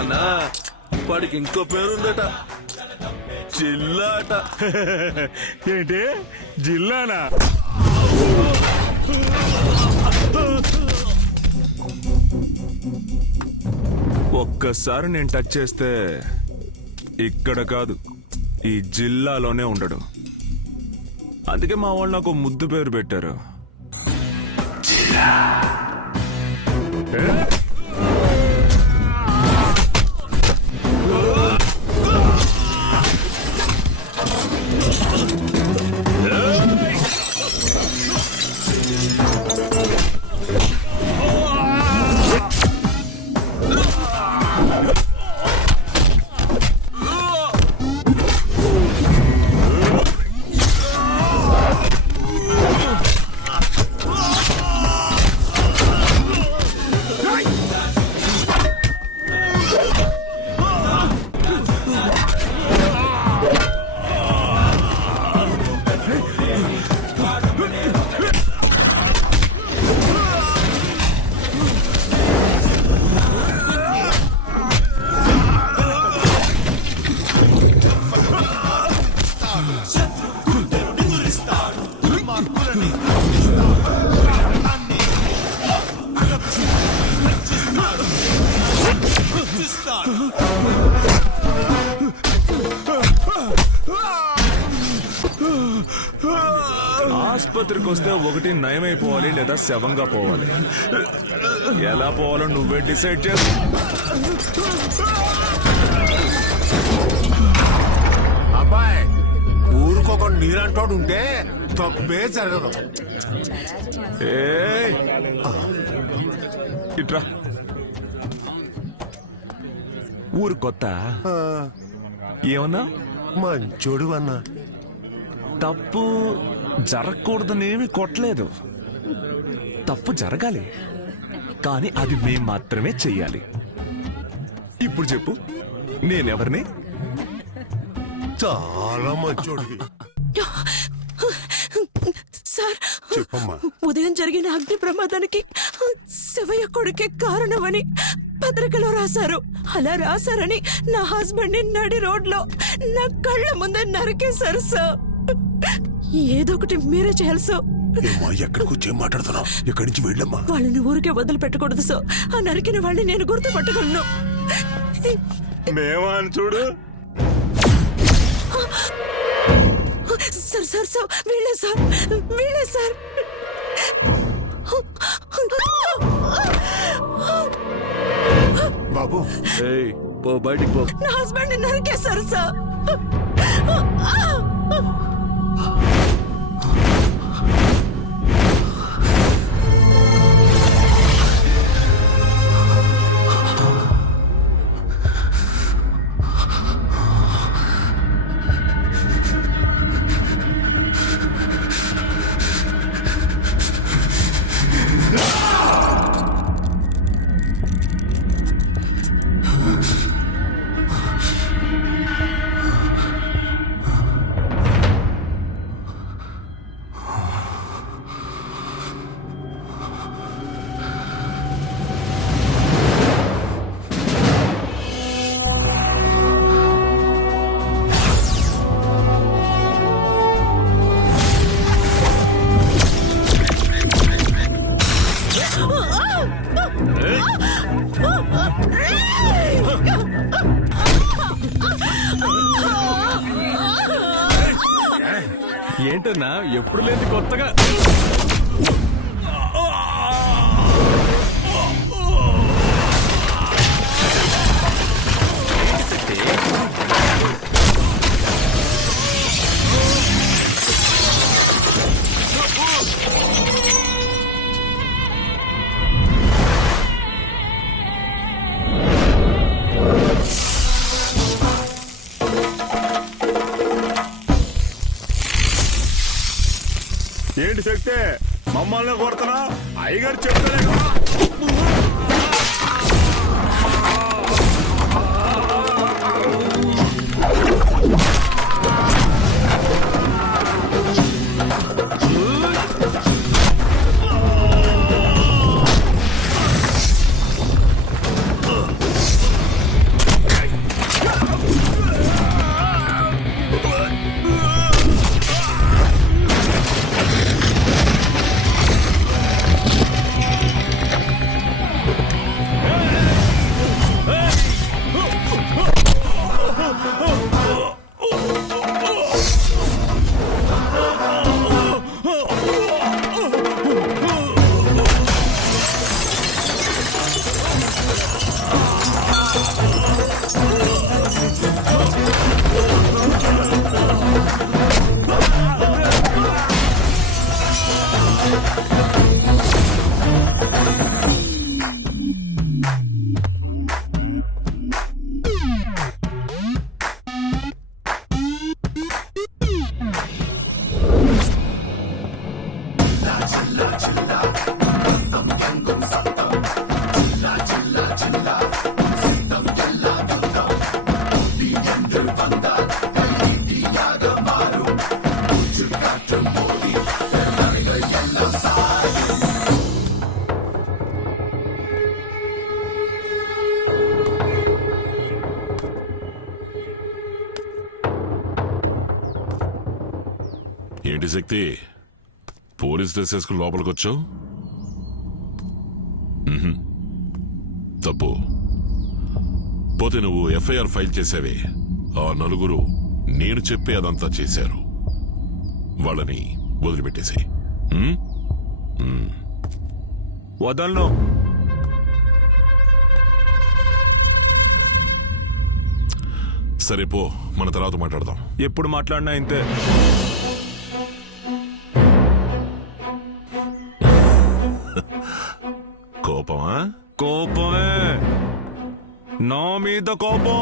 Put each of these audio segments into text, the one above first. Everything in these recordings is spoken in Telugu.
అన్నా వాడికి ఇంకో పేరుందట, జిల్లాట. ఏంటి జిల్లానా? ఒక్కసారి నేను టచ్ చేస్తే ఇక్కడ కాదు ఈ జిల్లాలోనే ఉండడు. అందుకే మా వాళ్ళు నాకు ముద్దు పేరు పెట్టారు, జిల్లా. ఆసుపత్రికి వస్తే ఒకటి నయమైపోవాలి లేదా శవంగా పోవాలి. ఎలా పోవాలో నువ్వే డిసైడ్ చేసి. అబ్బాయి ఊరికొక నీరంటోడు ఉంటే తప్పే జరగదు. ఇట్రా, ఊరు కొత్త ఏమన్నా? మంచోడు అన్నా. తప్పు జరగకూడదనేమి కొట్టలేదు, తప్పు జరగాలి కానీ అది మేం మాత్రమే చెయ్యాలి. ఇప్పుడు చెప్పు నేనెవరిని? చాలా మంచోడు. సార్, చెప్పమ్మా. ఉదయం జరిగిన అగ్ని ప్రమాదానికి శివయ్య కొడుకే కారణమని పత్రికలో రాశారు. అలా రాశారని నా హస్బెండ్ ని నడి రోడ్లో నా కళ్ళ ముందే నరికేశారు సార్. ఏదో ఒకటి మీరే చేయాలి సార్. ఎక్కడికి వచ్చి మాట్లాడుతున్నావు? ఎక్కడి నుంచి వెళ్ళమ్మా? వాళ్ళని ఊరికే వదిలి పెట్టకూడదు సార్. ఆ నరికిన వాళ్ళని నేను గుర్తుపట్టగలను. మేమా అని చూడు. సార్ సార్ సార్ వీళ్ళే సార్, వీళ్ళే సార్. బాబు పో బయటికి పో. నా హస్బెండ్ ని నరికేశారు సార్. ఏంటన్నా ఎప్పుడు లేదు కొత్తగా? ఏంటి శక్తి మమ్మల్ని కొడుతున్నా? అయ్యగారు చెప్తానే ఏంటి శక్తి పోలీస్ డ్రెస్ వేసుకుని లోపలికి వచ్చావు? తప్పు. పోతే నువ్వు ఎఫ్ఐఆర్ ఫైల్ చేసావే, ఆ నలుగురు నేను చెప్పే అదంతా చేశారు. వాళ్ళని వదిలిపెట్టేసి. వదలను. సరే పో, మన తర్వాత మాట్లాడదాం. ఎప్పుడు మాట్లాడినా ఇంతే. కోపమా? కోపమే. నా మీద కోపం,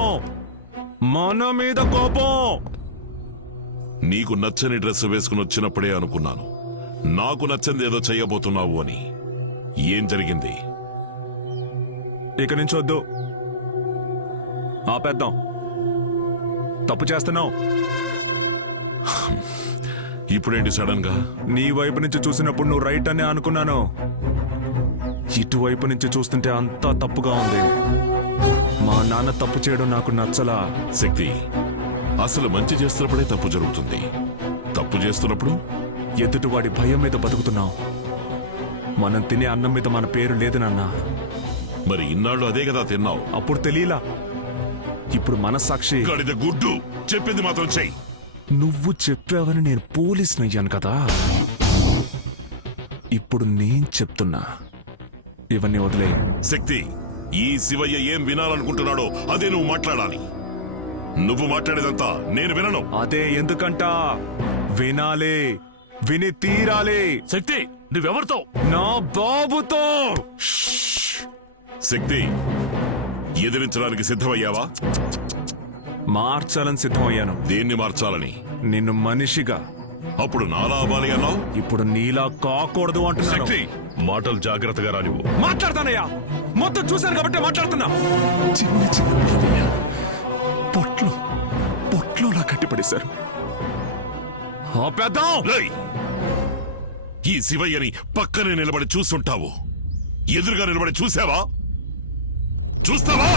మన మీద కోపం. నీకు నచ్చని డ్రెస్ వేసుకుని వచ్చినప్పుడే అనుకున్నాను నాకు నచ్చంది ఏదో చెయ్యబోతున్నావు అని. ఏం జరిగింది? ఇక నుంచి వద్దు, ఆపేద్దాం. తప్పు చేస్తున్నావు. ఇప్పుడేంటి సడన్ గా? నీ వైపు నుంచి చూసినప్పుడు నువ్వు రైట్ అనే అనుకున్నాను. ఇటువైపు నుంచి చూస్తుంటే అంతా తప్పుగా ఉంది. మా నాన్న తప్పు చేయడం నాకు నచ్చలా. శక్తి, అసలు మంచి చేస్తున్నప్పుడే తప్పు జరుగుతుంది. తప్పు చేస్తున్నప్పుడు ఎదుటివాడి భయం మీద బతుకుతున్నావు. మనం తినే అన్నం మీద మన పేరు లేదు నాన్న. మరి ఇన్నాళ్ళు అదే కదా తిన్నావు. అప్పుడు తెలియలా, ఇప్పుడు మనస్సాక్షి. గడిద గుడ్డు, చెప్పింది మాత్రం చెయ్యి. నువ్వు చెప్పావని నేను పోలీసుని అయ్యాను కదా. ఇప్పుడు నేను చెప్తున్నా, ఇవన్నీ వదిలే. శక్తి, ఈ శివయ్య ఏం వినాలనుకుంటున్నాడో అదే నువ్వు మాట్లాడాలి. నువ్వు మాట్లాడేదంతా నేను వినను. అదే ఎందుకంట, వినాలే, విని తీరాలి. శక్తి, నువ్వెవరితో? నా బాబుతో. శక్తి, ఎదిరించడానికి సిద్ధమయ్యావా? మార్చాలని సిద్ధమయ్యాను. దేన్ని మార్చాలని? నిన్ను మనిషిగా. అప్పుడు నాలా అవ్వాలి అన్నావు. ఇప్పుడు నీలా కాకూడదు అంటున్నాను. శక్తి, మాటలు జాగ్రత్తగా రా. నువ్వు మాట్లాడతానయ్యా, మొత్తం చూశాను కాబట్టి మాట్లాడుతున్నా. చిన్న చిన్న పొట్లోలా కట్టిపడేశారు. రేయ్, ఈ శివయ్యని పక్కనే నిలబడి చూస్తుంటావు. ఎదురుగా నిలబడి చూసావా? చూస్తావా?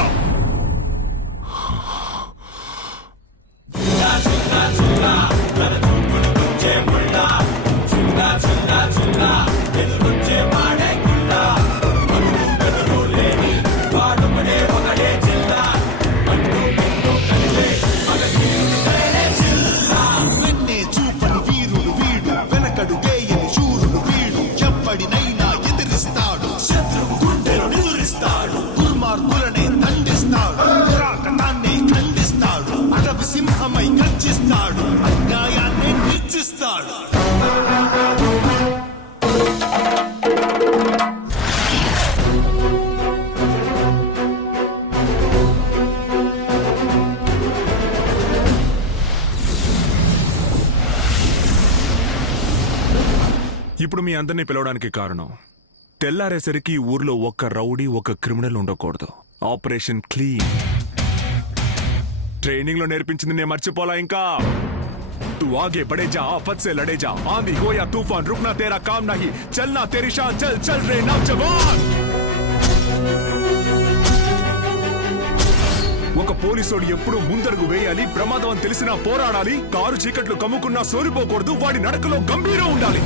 ఎప్పటినైనా ఎదిరిస్తాడు, శత్రువు గుండెను నిదురిస్తాడు, దుర్మార్గులనే దండిస్తాడు, దురాగతాన్ని ఖండిస్తాడు, అడవి సింహమై గర్జిస్తాడు, అన్యాయాన్ని నిర్జిస్తాడు. ఇప్పుడు మీ అందరినీ పిలవడానికి కారణం, తెల్లారేసరికి ఈ ఊర్లో ఒక్క రౌడీ, ఒక్క క్రిమినల్ ఉండకూడదు. Operation clean. ట్రైనింగ్ లో నేర్పించింది నేను మర్చిపోలా ఇంకా. तू आगे बढ़े जा, आफत से लड़े जा, आंधी हो या तूफान, रुकना तेरा काम नहीं, चलना तेरी शान, चल चल रे नौजवान. ఒక పోలీసోడు ఎప్పుడు ముందడుగు వేయాలి, ప్రమాదం అని తెలిసినా పోరాడాలి, కారు చీకట్లు కమ్ముకున్నా సోలిపోకూడదు, వాడి నడకలో గంభీరం ఉండాలి.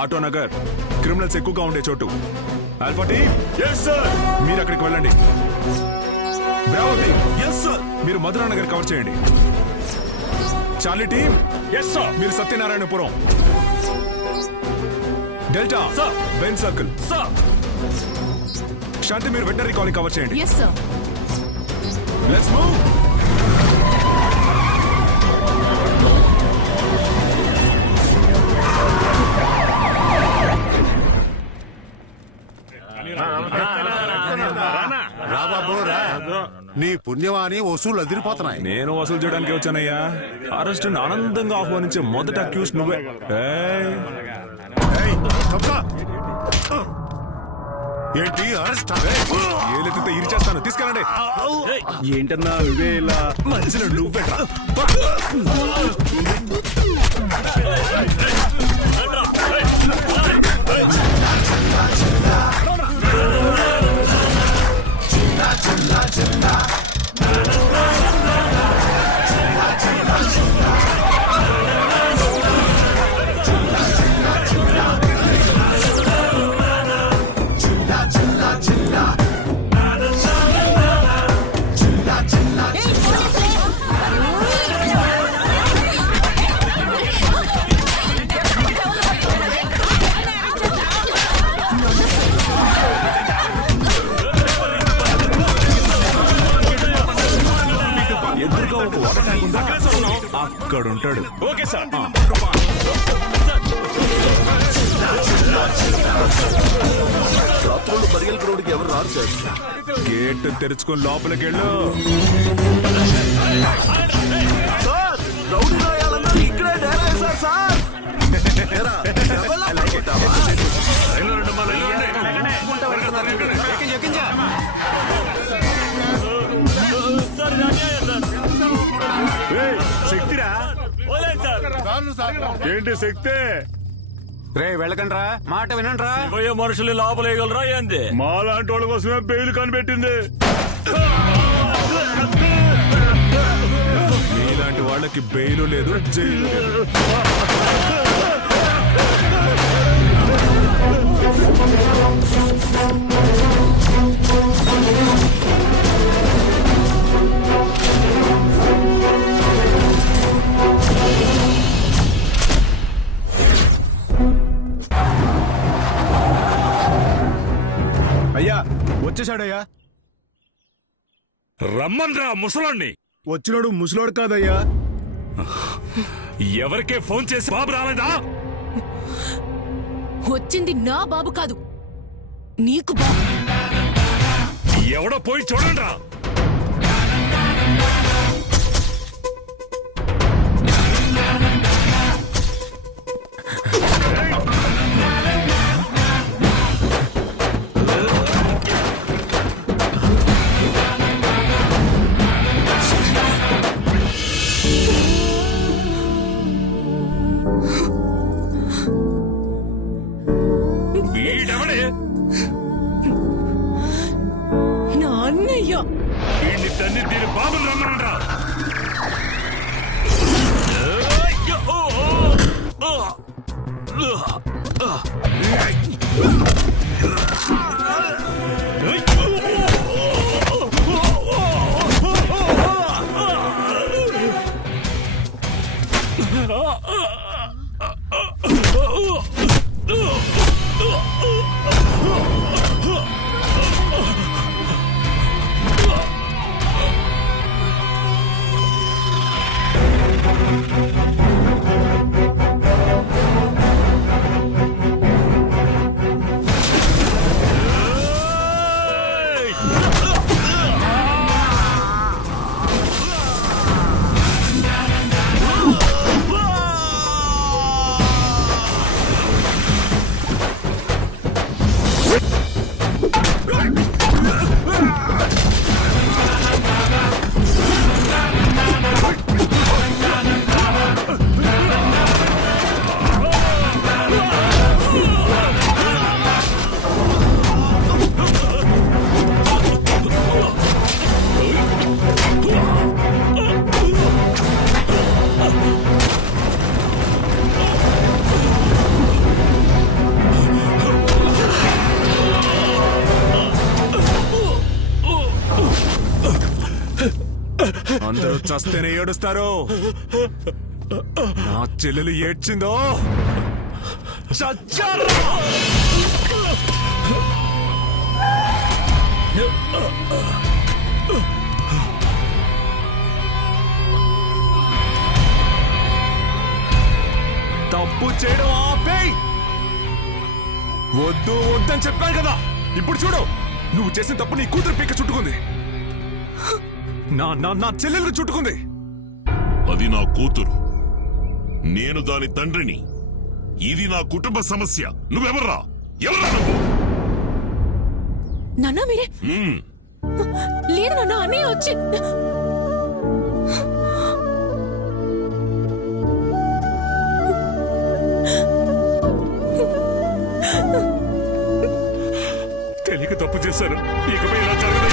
ఆటోనగర్ క్రిమినల్స్ ఎక్కువగా ఉండే చోటు. ఆల్ఫా టీమ్, మీరు అక్కడికి వెళ్ళండి. బ్రావో టీమ్, మీరు మధురా నగర్ కవర్ చేయండి. చార్లీ టీమ్, మీరు Satyanarayanapuram. Delta Benz circle. Shanti, మీరు వెటనరీ కాలనీ కవర్ చేయండి. Let's move. నీ పుణ్యమాని వసూలు అదిరిపోతున్నాయి. నేను వసూలు చేయడానికి వచ్చానయ్యా. అరెస్ట్ ఆనందంగా ఆహ్వానించే మొదట అక్యూస్ నువ్వే. ఏంటి అరెస్ట్? ఏలెత్తితే ఇరిచేస్తాను, తీసుకెళ్ళండి. ఏంటన్నా నువ్వే ఇలా మధ్యలో నువ్వే. ఇక్కడ ఉంటాడు. Okay sir. రాత్రులు బరియల్ గ్రౌండ్కి ఎవరు రారు సార్. గేట్ తెరుచుకొని లోపలికి వెళ్ళు. సార్ రౌడీ రాయాలన్నా ఇక్కడే డేర్ వేశారు సార్. ఏరా, ఎవరిలా పడుకుంటావా? శక్తిరా ఏంటి శక్తి? రే వెళ్ళకండి రా, మాట వినండి రా. మనుషులు లోపలేయగలరా ఏంది? మాలాంటి వాళ్ళ కోసమే బెయిల్ కనిపెట్టింది. మీలాంటి వాళ్ళకి బెయిలు లేదు, జైలు లేదు. అయ్యా వచ్చేసాడయ్యా. రమ్మన్రా ముసలాన్ని. వచ్చినాడు ముసలోడు కాదయ్యా. ఎవరికే ఫోన్ చేసి బాబు రాలేదా? వచ్చింది నా బాబు కాదు, నీకు బాబు. ఎవడో పోయి చూడండి. వీడెవడే? నా అన్నయ్య. వీడిని తన్ని దీని బాబుని రమ్మనండ్రా. అందరూ చస్తేనే ఏడుస్తారు. నా చెల్లెలు ఏడ్చిందో చచ్చారు. తప్పు చేయడం ఆపేయ్. వద్దు వద్దని చెప్పాను కదా. ఇప్పుడు చూడు, నువ్వు చేసిన తప్పు నీ కూతురు పీక చుట్టుకుంది. నా చెల్లెలు చుట్టుకుంది. అది నా కూతురు, నేను దాని తండ్రిని. ఇది నా కుటుంబ సమస్య. నువ్వెవర్రా? ఎవరా నువ్వు? నాన్న మీరే. లేదు నాన్న, అన్నయ్య వచ్చి. తెలియక తప్పు చేశాను. ఇకపై ఇలా జరగదు.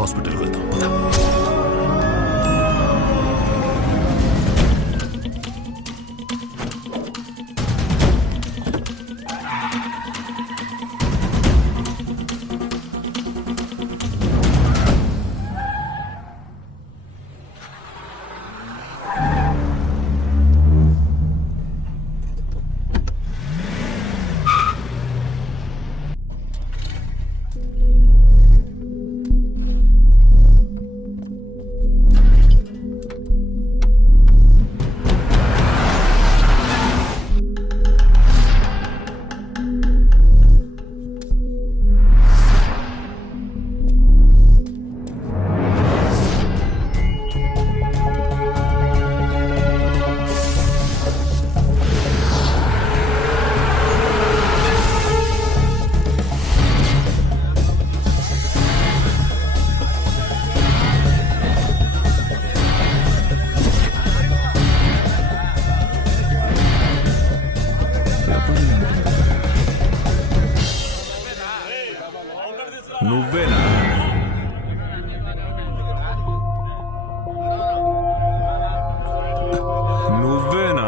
హాస్పిటల్కి వెళ్దాం పద. నువ్వేనా? నువ్వేనా?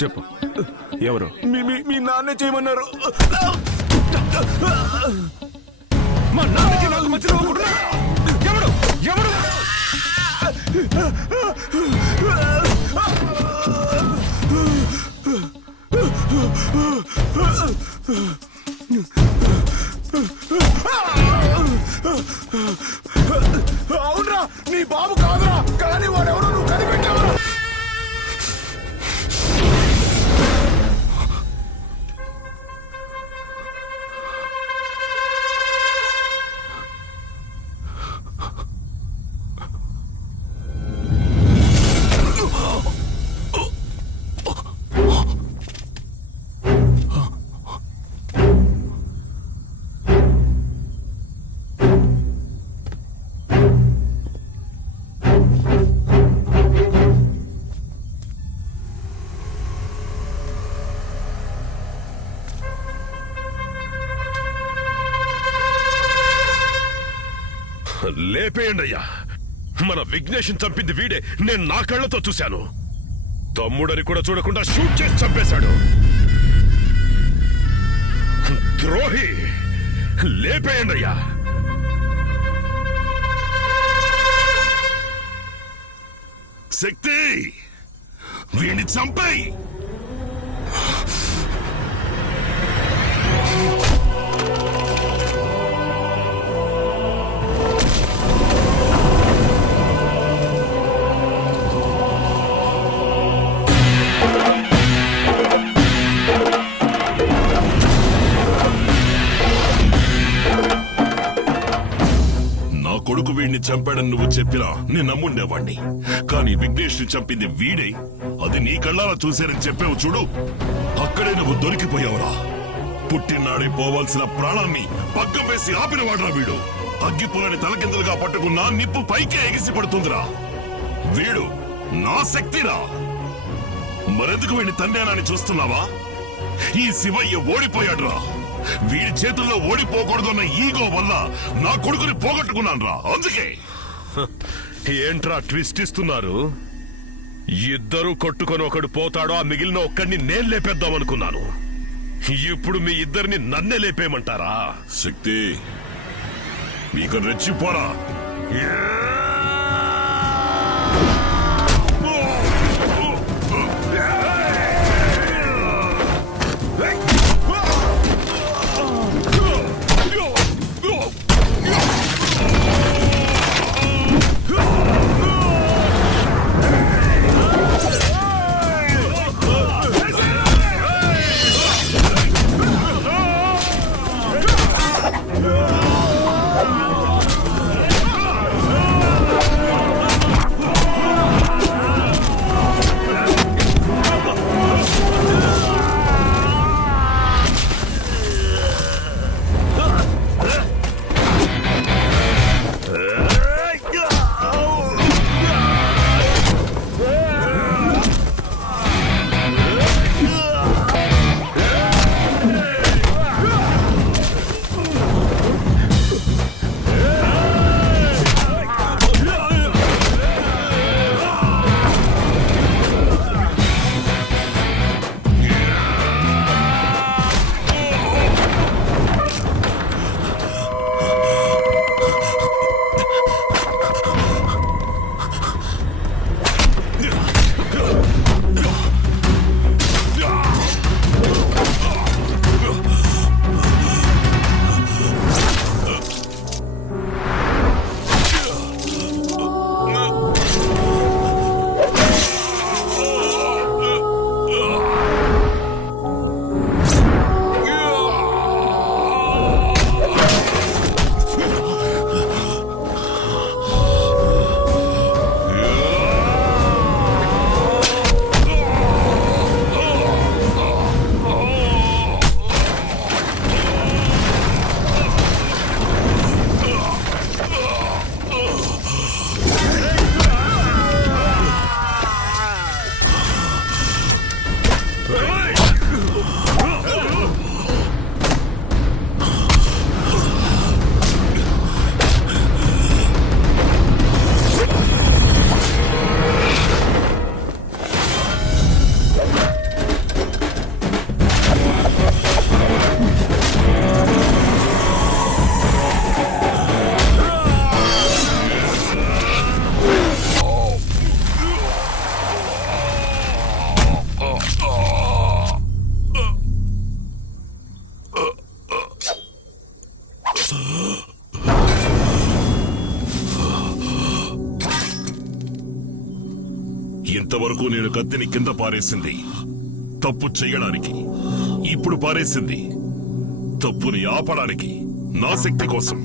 చెప్పు, ఎవరు? మీ నాన్నే చేయమన్నారు. మా నాన్నకి నాకు మధ్యలో ఒకడు. ఎవడు? ఎవడు? అవునరా, నీ బాబు కాదురా, కానీ వాడెవడో నువ్వు కనిపెట్టావు. లేపేయండి అయ్యా. మన విఘ్నేష్ చంపింది వీడే. నేను నా కళ్ళతో చూశాను. తమ్ముడని కూడా చూడకుండా షూట్ చేసి చంపేశాడు. ద్రోహి, లేపేయండి అయ్యా. శక్తి, వీడిని చంపేయి. కొడుకు వీడిని చంపాడని నువ్వు చెప్పినా నేను నమ్ముండేవాణ్ణి. కానీ విఘ్నేష్ ని చంపింది వీడే. అది నీ కళ్ళారా చూశారని చెప్పావు చూడు, అక్కడే నువ్వు దొరికిపోయావురా. పుట్టినాడే పోవాల్సిన ప్రాణాన్ని పగ్గం వేసి ఆపినవాడురా వీడు. అగ్గిపుల్లని తలకిందులుగా పట్టుకున్నా నిప్పు పైకే ఎగిసి పడుతుందిరా. వీడు నా శక్తిరా. మరెందుకు వీడిని తండ్రి చూస్తున్నావా? ఈ శివయ్య ఓడిపోయాడురా. వీడి చేతుల్లో ఓడిపోకూడదన్న ఈగో వల్ల నా కొడుకుని పోగొట్టుకున్నాను రా. అందుకే ఏంట్రా ట్విస్ట్ ఇస్తున్నారు? ఇద్దరు కొట్టుకొని ఒకడు పోతాడో, ఆ మిగిలిన ఒక్కడిని నేను లేపేద్దాం అనుకున్నాను. ఇప్పుడు మీ ఇద్దరిని నన్నే లేపేయమంటారా? శక్తి, మీకు రెచ్చిపోరా. ఇంతవరకు నేను కత్తిని కింద పారేసింది తప్పు చేయడానికి, ఇప్పుడు పారేసింది తప్పుని ఆపడానికి, నా శక్తి కోసం.